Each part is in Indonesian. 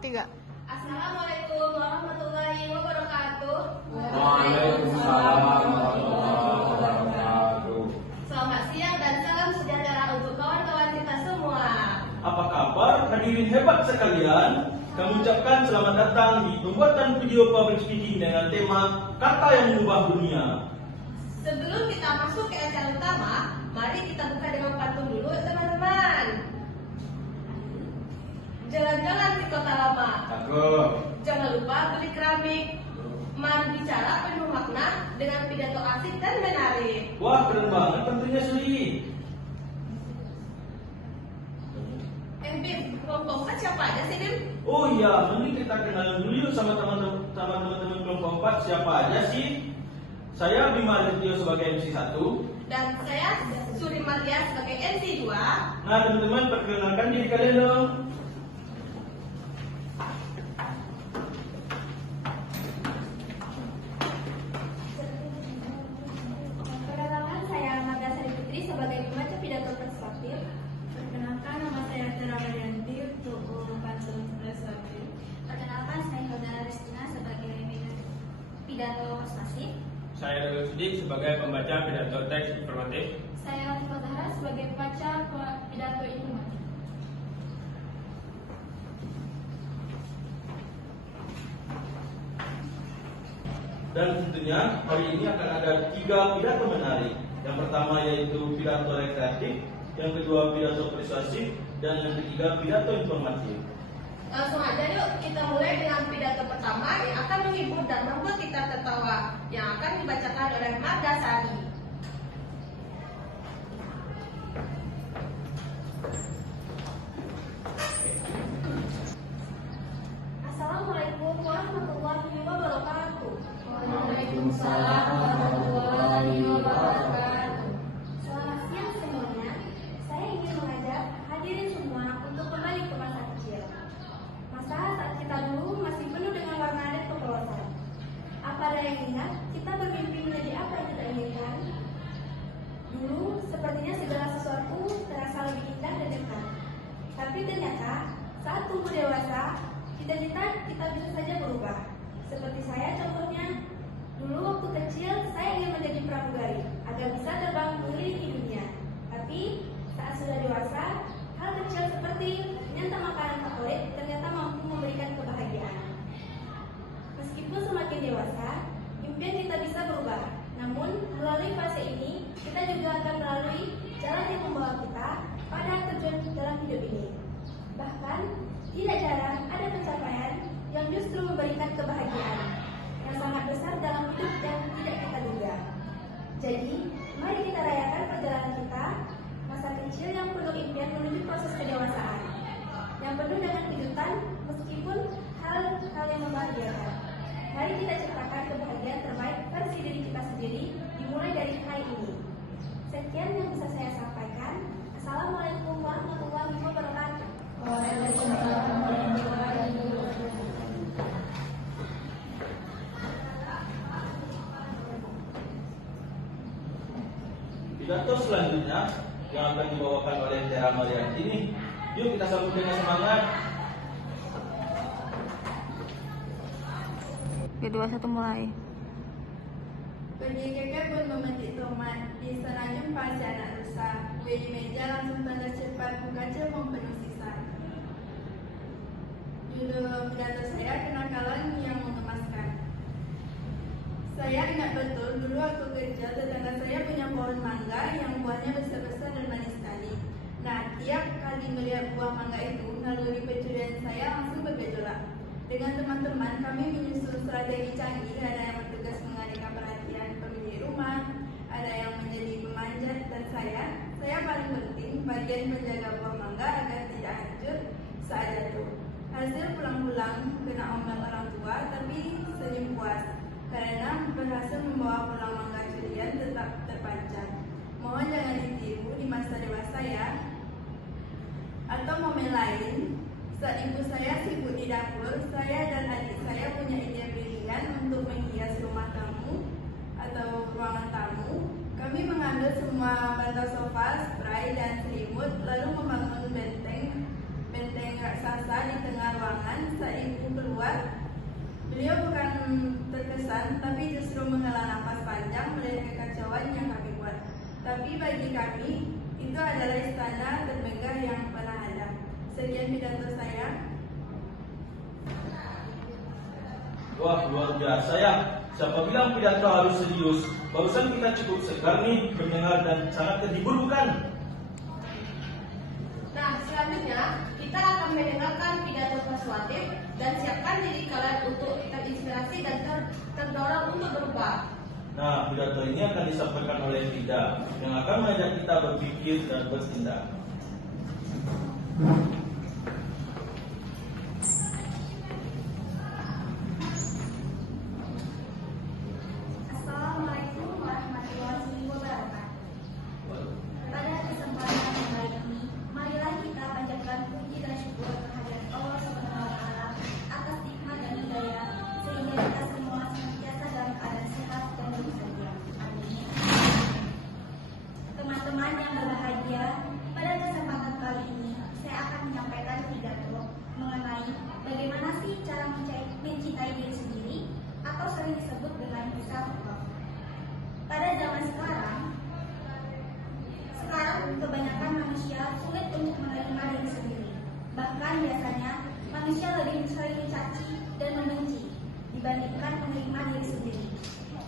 3. Assalamualaikum warahmatullahi wabarakatuh. Waalaikumsalam warahmatullahi wabarakatuh. Selamat siang dan salam sejahtera untuk kawan-kawan kita semua. Apa kabar hadirin hebat sekalian? Kami ucapkan selamat datang di pembuatan video public speaking dengan tema kata yang mengubah dunia. Sebelum kita masuk ke acara utama, mari kita buka dengan pantun dulu teman-teman. Jalan-jalan di kota lama, Cakep. jangan lupa beli keramik. Mari bicara penuh makna dengan pidato asik dan menarik. Wah, keren banget tentunya Suri. Bim, kelompok 4 siapa aja sih Bim? Oh iya, mending kita kenalan dulu yuk sama teman-teman kelompok 4 siapa aja sih? Saya Bima Adityo sebagai MC 1. Dan saya Suri Maria sebagai MC 2. Nah teman-teman, perkenalkan diri kalian dong. Perkenalkan, saya Marga Sari Putri sebagai pembaca pidato persuasif. Perkenalkan, nama saya Tera Marianti untuk pantun persuasif. Perkenalkan, saya Saudara Restina sebagai pidato persuasif. Saya Dulu Sidik sebagai pembaca pidato teks informatif. Saya Rifat Zahra sebagai pembaca pidato informatif. Dan tentunya hari ini akan ada 3 pidato menarik. Yang pertama yaitu pidato rekreatif, yang kedua pidato persuasif, dan yang ketiga pidato informatif. Langsung aja yuk kita mulai dengan pidato pertama yang akan menghibur dan membuat kita tertawa, yang akan dibacakan oleh Marga Sari. Assalamualaikum warahmatullahi wabarakatuh. Waalaikumsalam warahmatullahi wabarakatuh. Selamat siang semuanya. Saya ingin mengajak hadirin semua untuk kembali ke masa kecil. Masa saat kita dulu masih penuh dengan warna dan kepolosan. Apa ada yang ingat kita bermimpi menjadi apa yang kita inginkan? Dulu sepertinya segala sesuatu terasa lebih indah dan dekat. Tapi ternyata saat tumbuh dewasa, cita-cita kita bisa saja berubah. Seperti saya contohnya, dulu waktu kecil saya ingin menjadi pramugari agar bisa terbang mengelilingi dunia. Tapi saat sudah dewasa, hal kecil seperti menyantap makanan favorit ternyata mampu memberikan kebahagiaan. Meskipun semakin dewasa, impian kita bisa berubah. Namun melalui fase ini, kita juga akan melalui jalan yang membawa kita pada tujuan dalam hidup ini. Bahkan tidak jarang ada pencapaian yang justru memberikan kebahagiaan yang sangat besar dalam hidup yang tidak kita duga. Jadi, mari kita rayakan perjalanan kita, masa kecil yang penuh impian menuju proses kedewasaan, yang penuh dengan kejutan meskipun hal-hal yang membahagiakan. Mari kita ciptakan kebahagiaan terbaik versi diri kita sendiri, dimulai dari hari ini. Sekian yang bisa saya sampaikan. Assalamualaikum warahmatullahi wabarakatuh. Waalaikumsalam warahmatullahi wabarakatuh. Pidato selanjutnya yang akan dibawakan oleh Tera Marianti ini, yuk kita sambut dengan semangat. 3, 2, 1 mulai. Pergi keke pun memetik tomat, di sana jumpa si anak rusa. Kue di meja langsung tanda cepat, buka cemong penuh sisa. Judul pidato saya kenakalan yang mengemaskan. Saya ingat betul dulu waktu kecil tetangga saya punya pohon mangga yang buahnya besar-besar dan manis sekali. Nah, tiap kali melihat buah mangga itu, naluri pencurian saya langsung bergejolak. Dengan teman-teman kami menyusun strategi canggih, ada yang bertugas mengalihkan perhatian pemilik rumah, ada yang menjadi pemanjat, dan saya paling penting bagian penjaga buah mangga agar tidak hancur saat jatuh. Hasil pulang-pulang kena omel orang tua, tapi senyum puas karena berhasil membawa pulang mangga curian tetap terpanjat. Mohon jangan ditiru di masa dewasa ya. Atau momen lain, saat ibu saya sibuk di dapur, saya dan adik saya punya ide brilian untuk menghias rumah tamu atau ruangan tamu. Kami mengambil semua bantal sofa, spray, dan selimut, lalu membangun benteng raksasa di tengah ruangan. Saat tapi justru menghela nafas panjang melihat kekacauan yang kami buat. Tapi bagi kami, itu adalah istana termegah yang pernah ada. Sekian pidato saya. Wah, luar biasa ya. Siapa bilang pidato harus serius? Barusan kita cukup segar nih mendengar dan sangat terhibur bukan? Nah, selanjutnya kita akan mendengarkan pidato persuasif dan siapkan diri kalian untuk terinspirasi dan terdorong untuk berubah. Nah, pidato ini akan disampaikan oleh Frida yang akan mengajak kita berpikir dan bertindak. Assalamualaikum warahmatullahi wabarakatuh. Pada kesempatan kali ini, marilah kita panjatkan puji dan syukur kehadirat Allah Subhanahu wa Ta'ala atas nikmat dan hidayah sehingga kita semua senantiasa dalam keadaan sehat dan bahagia. Amin. Teman-teman yang berbahagia, pada kesempatan kali ini saya akan menyampaikan pidato mengenai bagaimana sih cara mencintai diri sendiri atau sering disebut dengan self-love. Pada zaman sekarang kebanyakan manusia sulit untuk menerima diri sendiri. Bahkan biasanya manusia lebih sering mencaci dan membenci dibandingkan menerima diri sendiri.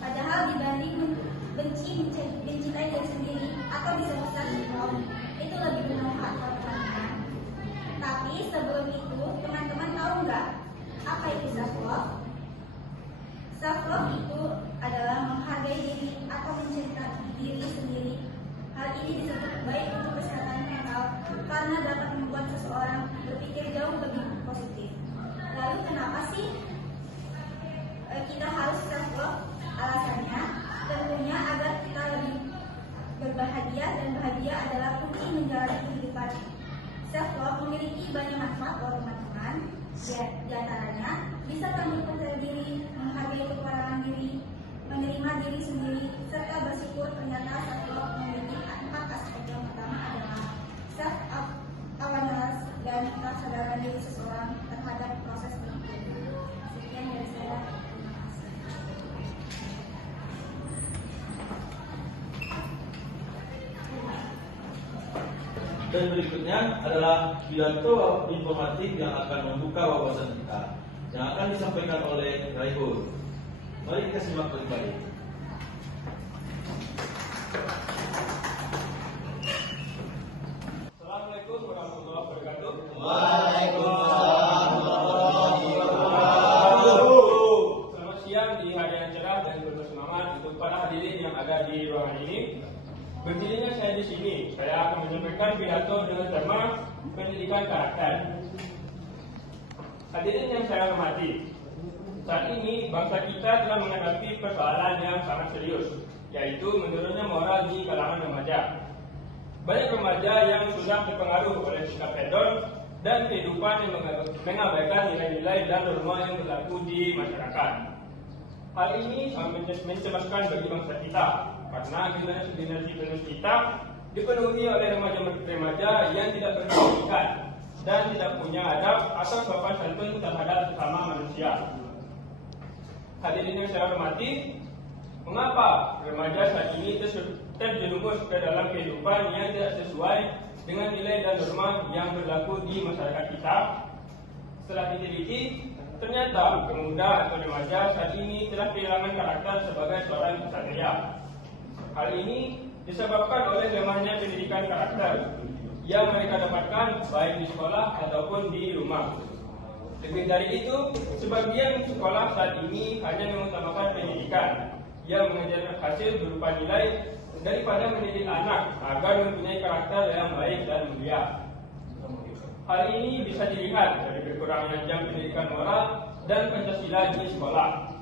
Padahal dibanding mencintai diri sendiri atau disebut self-love, itu lebih bermanfaat. Tapi sebelum itu, teman-teman tahu nggak apa itu self-love? Self-love itu adalah menghargai diri atau mencintai diri sendiri. Hal ini disebut baik untuk kesehatan mental karena dapat membuat seseorang berpikir jauh lebih positif. Lalu kenapa sih kita harus self-love? Alasannya tentunya agar kita lebih berbahagia, dan bahagia adalah kunci menjalani kehidupan. Self-love memiliki banyak manfaat buat teman-teman. Di antaranya bisa kami percaya diri, menghargai kekurangan diri, menerima diri sendiri, serta bersyukur. Ternyata self-love memiliki 4 aspek. Yang pertama adalah self-awareness dan kesadaran diri seseorang terhadap proses berpikir. Sekian dari saya. Terima kasih. Dan berikutnya adalah pidato informatif yang akan membuka wawasan kita, yang akan disampaikan oleh Raihul. Mari kita simak baik-baik. Assalamualaikum warahmatullahi wabarakatuh. Waalaikumsalam warahmatullahi wabarakatuh. Selamat siang di hari yang cerah dan bersemangat untuk para hadirin yang ada di ruangan ini. Berdirinya saya di sini, saya akan menyampaikan pidato dengan tema pendidikan karakter. Hadirin yang saya hormati, saat ini bangsa kita telah menghadapi persoalan yang sangat serius, yaitu menurunnya moral di kalangan remaja. Banyak remaja yang sudah terpengaruh oleh sikap hedon dan kehidupan yang mengabaikan nilai-nilai dan norma yang berlaku di masyarakat. Hal ini sangat mencemaskan bagi bangsa kita, karena generasi penerus kita dipenuhi oleh remaja-remaja yang tidak berpendidikan dan tidak punya adab atau sopan santun terhadap sesama manusia. Hadirin yang saya hormati, mengapa remaja saat ini terjerumus ke dalam kehidupan yang tidak sesuai dengan nilai dan norma yang berlaku di masyarakat kita? Setelah diteliti, ternyata pemuda atau remaja saat ini telah kehilangan karakter sebagai seorang kesatria. Hal ini disebabkan oleh lemahnya pendidikan karakter yang mereka dapatkan baik di sekolah ataupun di rumah. Lebih dari itu, sebagian sekolah saat ini hanya mengutamakan pendidikan yang mengajarkan hasil berupa nilai daripada mendidik anak agar mempunyai karakter yang baik dan mulia. Hal ini bisa dilihat dari kekurangan jam pendidikan moral dan Pancasila di sekolah.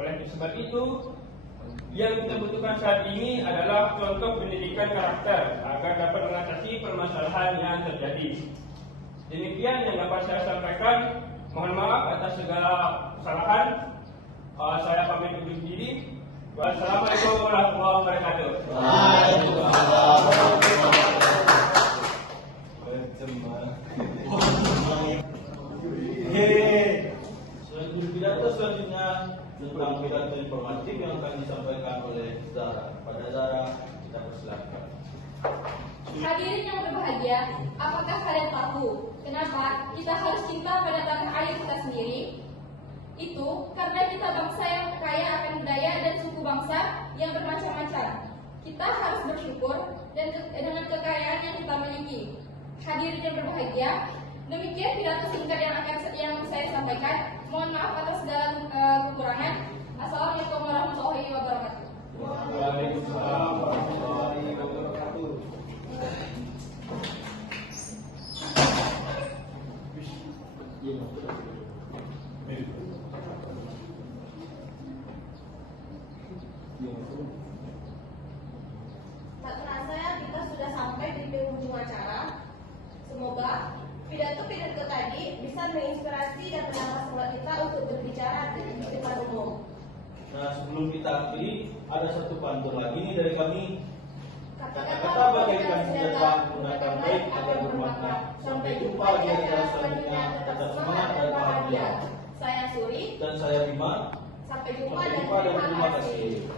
Oleh sebab itu, yang kita butuhkan saat ini adalah contoh pendidikan karakter agar dapat mengatasi permasalahan yang terjadi. Demikian yang dapat saya sampaikan. Mohon maaf atas segala kesalahan. Saya pamit undur diri. Wassalamualaikum warahmatullahi wabarakatuh. Waalaikumsalam warahmatullahi wabarakatuh. Selanjutnya tentang pidato informatif yang akan disampaikan oleh Zara. Pada Zara, kita persilakan. Hadirin yang berbahagia, apakah kalian tahu kenapa kita harus cinta pada tanah air kita sendiri? Itu karena kita bangsa yang kaya akan budaya dan suku bangsa yang bermacam-macam. Kita harus bersyukur dengan kekayaan yang kita miliki. Hadirin yang berbahagia, demikian pidato singkat yang saya sampaikan. Mohon maaf atas segala kekurangan. Assalamualaikum warahmatullahi wabarakatuh. Waalaikumsalam warahmatullahi wabarakatuh. Tak terasa ya, kita sudah sampai di penghujung acara. Semoga pidato-pidato tadi bisa menginspirasi dan menambah semangat kita untuk berbicara di depan umum. Nah, sebelum kita akhiri, ada satu pantun lagi nih dari kami. Kata-kata bagaikan senjata, gunakan baik agar bermakna. Sampai jumpa di acara selanjutnya. Tetap semangat dan bahagia. Saya Suri. Dan saya Bima. Sampai jumpa Sampai dan jumpa dan terima terima kasih. kasih.